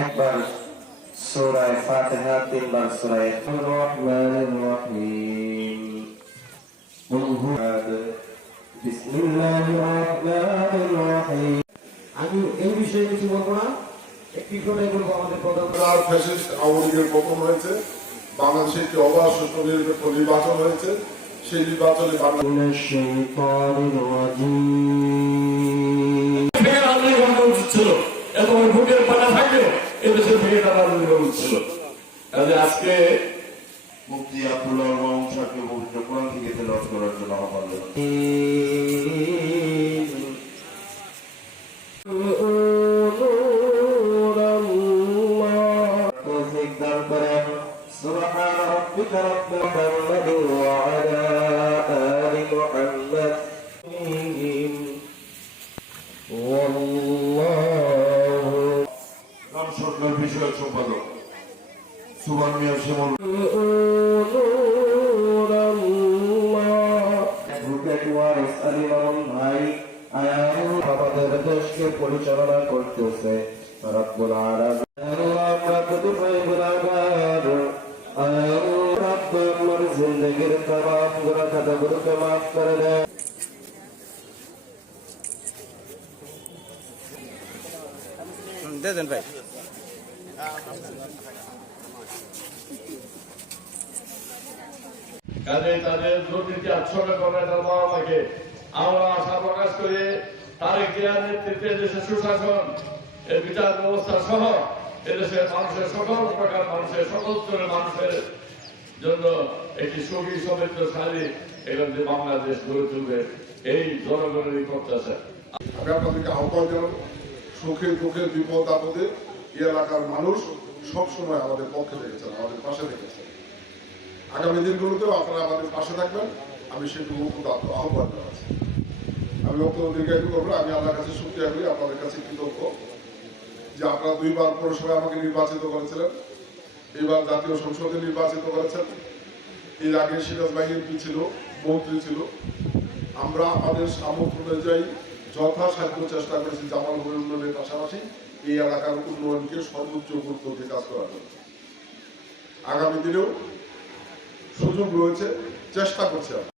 একবার সূরা ফাতিহা, তিনবার সূরা রহমানির রহিম। বিসমিল্লাহির রহমানির রহিম। আমি এই বিষয়ে কিছু বলবো না, একটি করে বলবো। আমাদের প্রধান ফ্যাসিস্ট আওয়ামী লীগের পতন হয়েছে, বাংলাদেশে একটি অবাধ সুষ্ঠু নিরপেক্ষ নির্বাচন হয়েছে। সেই নির্বাচনে ছিল এবং ভোটের পাতা থাকলেও এদেশে ভেঙে টানার ছিল। কাজে আজকে মুফতি আব্দুল্লাহ মামুনকে পবিত্র কোরআন থেকে তেলাওয়াত করার জন্য আহ্বান জানাচ্ছি। سبحان ربك رب محمد وعلى آل محمد والله গ্রাম সরকার বিষয়ক সম্পাদক সুবহান মিয়া শিমুল আমাদের দেশকে পরিচালনা করতেছে রব্বুল আলামিন। আমরা কতিপয় গুনাহগার, রব্ব আমার জিন্দেগির तमाम গুনাহ খাতাগুলোকে মাফ করে দেন। দেন ভাই। কাজে তাদের দুর্নীতি আচ্ছন্ন করে তার বাবা মাকে আমরা আশা প্রকাশ করে তারেক জিয়ার নেতৃত্বে দেশের সুশাসন, এর বিচার ব্যবস্থা সহ এদেশের মানুষের সকল প্রকার মানুষের সকল স্তরের মানুষের জন্য একটি সুখী সমৃদ্ধশালী এখানে বাংলাদেশ গড়ে তুলবে, এই জনগণেরই প্রত্যাশা। আমি আপনাদেরকে আহ্বান জানাবো, সুখে দুঃখে বিপদ আপদে এই এলাকার মানুষ সবসময় আমাদের পক্ষে থেকেছেন, আমাদের পাশে থেকেছেন। আগামী দিনগুলোতেও আপনারা আমাদের পাশে থাকবেন, আমি সেটুকু আহ্বান জানাচ্ছি। আমি বক্তব্য দীর্ঘায়িত করবো না। আমি আল্লাহর কাছে শুকরিয়া করি, আপনাদের কাছে কৃতজ্ঞ যে আপনারা দুইবার পৌরসভায় আমাকে নির্বাচিত করেছিলেন, এইবার জাতীয় সংসদে নির্বাচিত করেছেন। এর আগে সিরাজ ভাই এমপি ছিল, মন্ত্রী ছিল। আমরা আমাদের সামর্থ্য অনুযায়ী যথাসাধ্য চেষ্টা করেছি জামাল উন্নয়নের পাশাপাশি এই এলাকার উন্নয়নকে সর্বোচ্চ গুরুত্ব দিয়ে কাজ করার জন্য। আগামী দিনেও সুযোগ রয়েছে, চেষ্টা করছি আমরা।